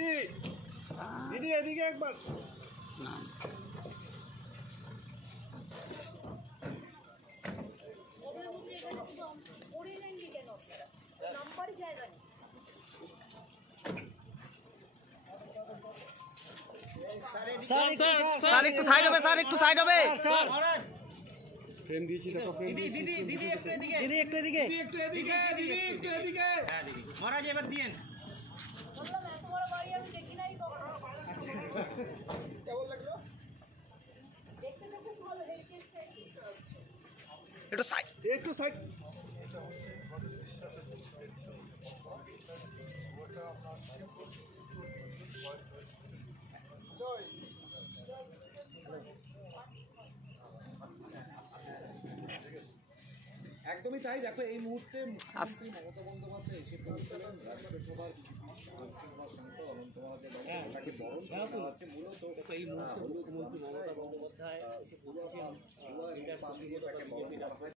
দিদি দিদি এদিকে একবার না স্যার একটু সাইড হবে, স্যার একটু সাইড হবে। ফ্রেম দিয়েছি দেখো, ফ্রেম দিদি দিদি দিদি একটু এদিকে, দিদি একটু এদিকে, দিদি একটু এদিকে, দিদি একটু এদিকে। হ্যাঁ দিদি মহারাজ এবার দিয়েন। বললাম এত বড় বাড়ি আমি দেখি নাই কখনো। কেমন লাগলো? দেখতে তো খুব ভালো, হেরিটেজ সাইট। একটু সাইড, একটু সাইড। একদমই তাই। দেখো এই মুহূর্তে মুখ্যমন্ত্রী মমতা বন্দ্যোপাধ্যায় এসে পৌঁছলেন রাজ্যসভার এই মুহূর্তে মুখ্যমন্ত্রী মমতা বন্দ্যোপাধ্যায়